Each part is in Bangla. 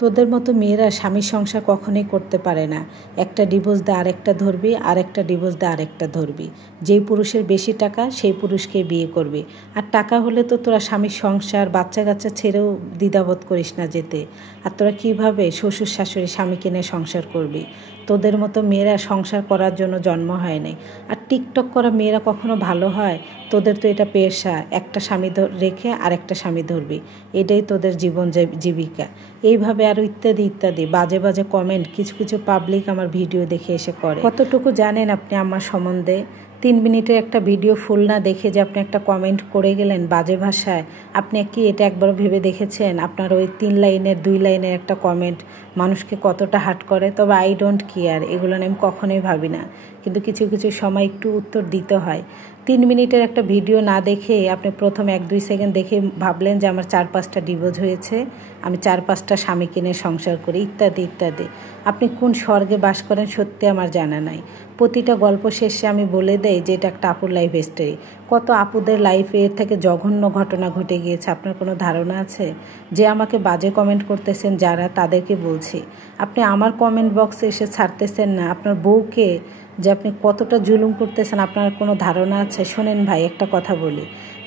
তোদের মতো মেয়েরা স্বামীর সংসার কখনোই করতে পারে না। একটা ডিভোর্স দিয়ে আরেকটা ধরবি, আরেকটা ডিভোর্স দিয়ে আরেকটা ধরবি। যেই পুরুষের বেশি টাকা সেই পুরুষকে বিয়ে করবি। আর টাকা হলে তো তোরা স্বামীর সংসার বাচ্চা কাচ্চা ছেড়েও দ্বিধাবোধ করিস না যেতে। আর তোরা কীভাবে শ্বশুর শাশুড়ি স্বামীকে নিয়ে সংসার করবি? তোদের মতো মেয়েরা সংসার করার জন্য জন্ম হয় নাই। আর টিকটক করা মেয়েরা কখনো ভালো হয়? তোদের তো এটা পেশা, একটা স্বামী রেখে আরেকটা স্বামী ধরবি, এটাই তোদের জীবন জীবিকা। এইভাবে আরও ইত্যাদি ইত্যাদি বাজে বাজে কমেন্ট কিছু কিছু পাবলিক আমার ভিডিও দেখে এসে করে। কতটুকু জানেন আপনি আমার সম্বন্ধে? 3 মিনিটের একটা ভিডিও ফুল না দেখে যে আপনি একটা কমেন্ট করে গেলেন বাজে ভাষায়, আপনি কি এটা একবার ভেবে দেখেছেন আপনার ওই 3 লাইনের 2 লাইনের একটা কমেন্ট মানুষকে কতটা হার্ট করে? তবে আই ডোন্ট কেয়ার, এগুলো আমি কখনোই ভাবি না, কিন্তু কিছু কিছু সময় একটু উত্তর দিতে হয়। 3 মিনিটের একটা ভিডিও না দেখে আপনি প্রথম 1-2 সেকেন্ড দেখে ভাবলেন যে আমার 4-5টা ডিভোর্স হয়েছে, আমি 4-5টা স্বামী কিনে সংসার করি, ইত্যাদি ইত্যাদি। আপনি কোন স্বর্গে বাস করেন সত্যি আমার জানা নাই। প্রতিটা গল্প শেষে আমি বলে দেই যে এটা একটা আপুর লাইফ স্টোরি। কত আপুদের লাইফে এর থেকে জঘন্য ঘটনা ঘটে গিয়েছে, আপনার কোনো ধারণা আছে? যে আমাকে বাজে কমেন্ট করতেছেন যারা, তাদেরকে বলছি, আপনি আমার কমেন্ট বক্সে এসে ছাড়তেছেন না আপনার বউকে, যে আপনি কতটা জুলুম করতেছেন আপনার কোনো ধারণা আছে? শোনেন ভাই, একটা কথা বলি,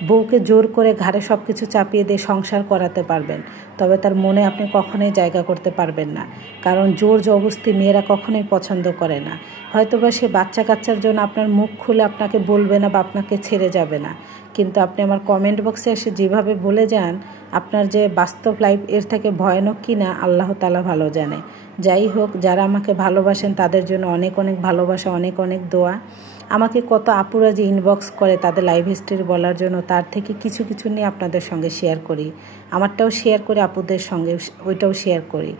বউকে জোর করে ঘাড়ে সব কিছু চাপিয়ে দিয়ে সংসার করাতে পারবেন, তবে তার মনে আপনি কখনোই জায়গা করতে পারবেন না। কারণ জোর জবরদস্তি মেয়েরা কখনোই পছন্দ করে না। হয়তোবা সে বাচ্চা কাচ্চার জন্য আপনার মুখ খুলে আপনাকে বলবে না বা আপনাকে ছেড়ে যাবে না, কিন্তু আপনি আমার কমেন্ট বক্সে এসে যেভাবে বলে যান, আপনার যে বাস্তব লাইফ এর থেকে ভয়ানক কি না আল্লাহ তাআলা ভালো জানে। যাই হোক, যারা আমাকে ভালোবাসেন তাদের জন্য অনেক অনেক ভালোবাসা, অনেক অনেক দোয়া। আমাকে কত আপুরা যে ইনবক্স করে তাদের লাইফ হিস্ট্রি বলার জন্য, তার থেকে কিছু কিছু নিয়ে আপনাদের সঙ্গে শেয়ার করি। আমারটাও শেয়ার করি, আপুদের সঙ্গে ওইটাও শেয়ার করি,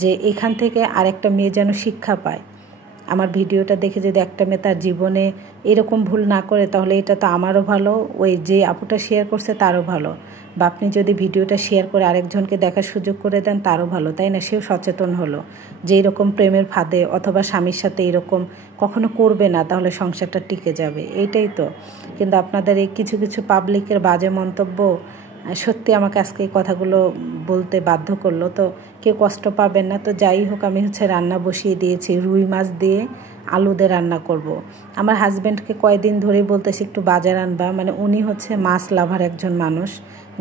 যে এখান থেকে আরেকটা মেয়ে যেন শিক্ষা পায়। আমার ভিডিওটা দেখে যদি একটা মেয়ে তার জীবনে এরকম ভুল না করে, তাহলে এটা তো আমারও ভালো, ওই যে আপুটা শেয়ার করছে তারও ভালো। বা আপনি যদি ভিডিওটা শেয়ার করে আরেকজনকে দেখার সুযোগ করে দেন, তারও ভালো, তাই না? সেও সচেতন হলো যে এরকম প্রেমের ফাঁদে অথবা স্বামীর সাথে এরকম কখনো করবে না, তাহলে সংসারটা টিকে যাবে, এইটাই তো। কিন্তু আপনাদের এই কিছু কিছু পাবলিকের বাজে মন্তব্য সত্যি আমাকে আজকে এই কথাগুলো বলতে বাধ্য করলো। তো কেউ কষ্ট পাবেন না। তো যাই হোক, আমি রান্না বসিয়ে দিয়েছি, রুই মাছ দিয়ে আলু দিয়ে রান্না করব। আমার হাজব্যান্ডকে কয়েকদিন ধরেই বলতেছি একটু বাজার আনবা, মানে উনি মাছ লাভার একজন মানুষ,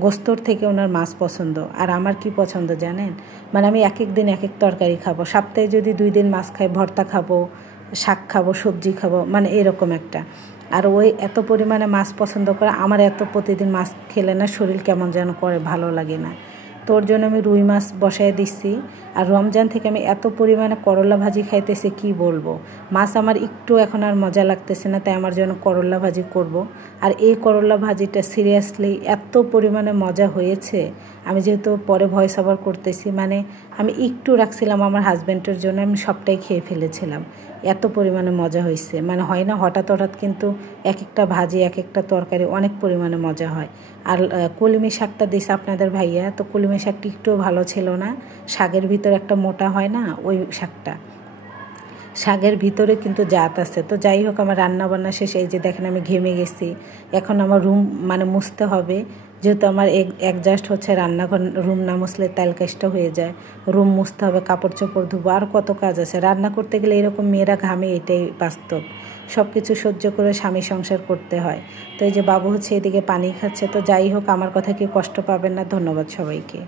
গোস্তর থেকে ওনার মাছ পছন্দ। আর আমার কি পছন্দ জানেন? মানে আমি এক এক দিন এক এক তরকারি খাবো, সপ্তাহে যদি 2 দিন মাছ খাই, ভর্তা খাবো, শাক খাবো, সবজি খাবো, মানে এরকম একটা। আর ওই এত পরিমাণে মাছ পছন্দ করে, আমার এত প্রতিদিন মাছ খেলে না শরীর কেমন যেন করে, ভালো লাগে না। তোর জন্য আমি রুই মাছ বসায় দিচ্ছি। আর রমজান থেকে আমি এত পরিমাণে করলা ভাজি খাইতেছি কি বলবো। মাছ আমার একটু এখন আর মজা লাগতেছে না, তাই আমার জন্য করলা ভাজি করব। আর এই করলা ভাজিটা সিরিয়াসলি এত পরিমাণে মজা হয়েছে, আমি যেহেতু পরে ভয়েস ওভার করতেছি, মানে আমি একটু রাখছিলাম আমার হাজব্যান্ডের জন্য, আমি সবটাই খেয়ে ফেলেছিলাম, এত পরিমাণে মজা হয়েছে। মানে হয় না হঠাৎ হঠাৎ, কিন্তু এক একটা ভাজি এক একটা তরকারি অনেক পরিমাণে মজা হয়। আর কলমি শাকটা দিছে আপনাদের ভাইয়া, তো কলমি শাকটা একটুও ভালো ছিল না। শাকের ভিতরে একটা মোটা হয় না ওই শাকটা, শাকের ভিতরে কিন্তু জাত আছে। তো যাই হোক, আমার রান্না বান্না শেষ। এই যে দেখেন আমি ঘেমে গেছি, এখন আমার রুম মানে মুছতে হবে, যেহেতু আমার একজাস্ট রান্নাঘর, রুম না মুছলে তেলকাশটা হয়ে যায়, রুম মুছতে হবে, কাপড় চোপড় ধুবো, আর কত কাজ আছে। রান্না করতে গেলে এরকম মেয়েরা ঘামে, এটাই বাস্তব। সব কিছু সহ্য করে স্বামী সংসার করতে হয়। তো এই যে বাবু এদিকে পানি খাচ্ছে। তো যাই হোক, আমার কথা কেউ কষ্ট পাবেন না। ধন্যবাদ সবাইকে।